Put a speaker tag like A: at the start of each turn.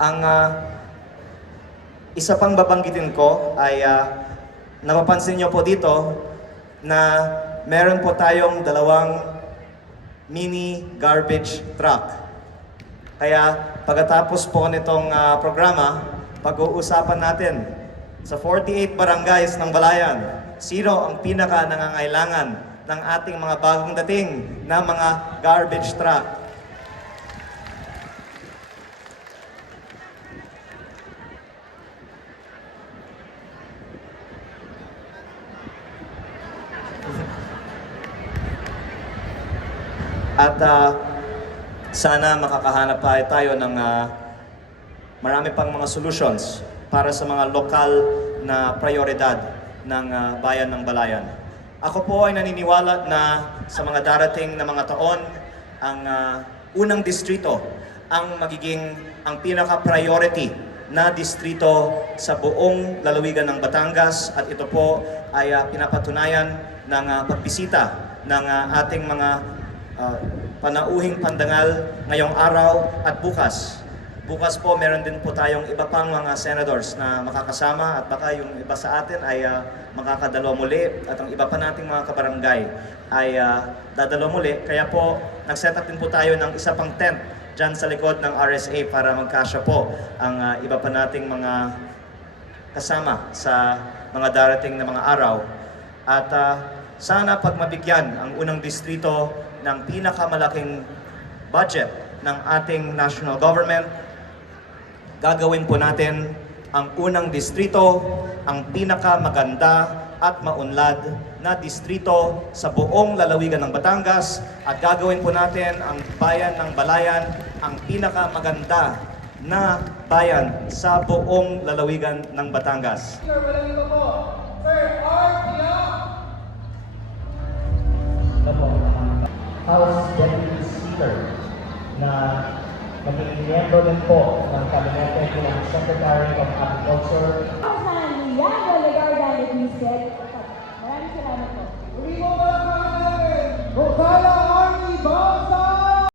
A: Ang ah, isa pang babanggitin ko ay ah, napapansin niyo po dito na meron po tayong dalawang mini garbage truck. Kaya pagkatapos po nitong ah, programa, pag-uusapan natin sa 48 barangays ng Balayan, sino ang pinaka nangangailangan ng ating mga bagong dating na mga garbage truck. At ah, sana makakahanap pa tayo ng ah, marami pang mga solutions para sa mga lokal na prioridad ng ah, bayan ng Balayan. Ako po ay naniniwala na sa mga darating na mga taon, ang ah, unang distrito ang magiging ang pinaka-priority na distrito sa buong lalawigan ng Batangas at ito po ay ah, pinapatunayan ng ah, pagbisita ng ah, ating mga ah, panauhing pandangal ngayong araw at bukas. Bukas po meron din po tayong iba pang mga senators na makakasama at baka yung iba sa atin ay ah, makakadalaw muli at ang iba pa nating mga kabarangay ay ah, dadalaw muli. Kaya po nag-set up din po tayo ng isa pang tent dyan sa likod ng RSA para magkasya po ang ah, iba pa nating mga kasama sa mga darating na mga araw. At ah, sana pag mabigyan ang unang distrito ng pinakamalaking budget ng ating national government, gagawin po natin ang unang distrito, ang pinakamaganda at maunlad na distrito sa buong lalawigan ng Batangas at gagawin po natin ang bayan ng Balayan ang pinakamaganda na bayan sa buong lalawigan ng Batangas.
B: Sir, walang po. Sir, R.
C: House Deputy Speaker na maging miyembro din po ng Kabinete bilang Secretary of Agriculture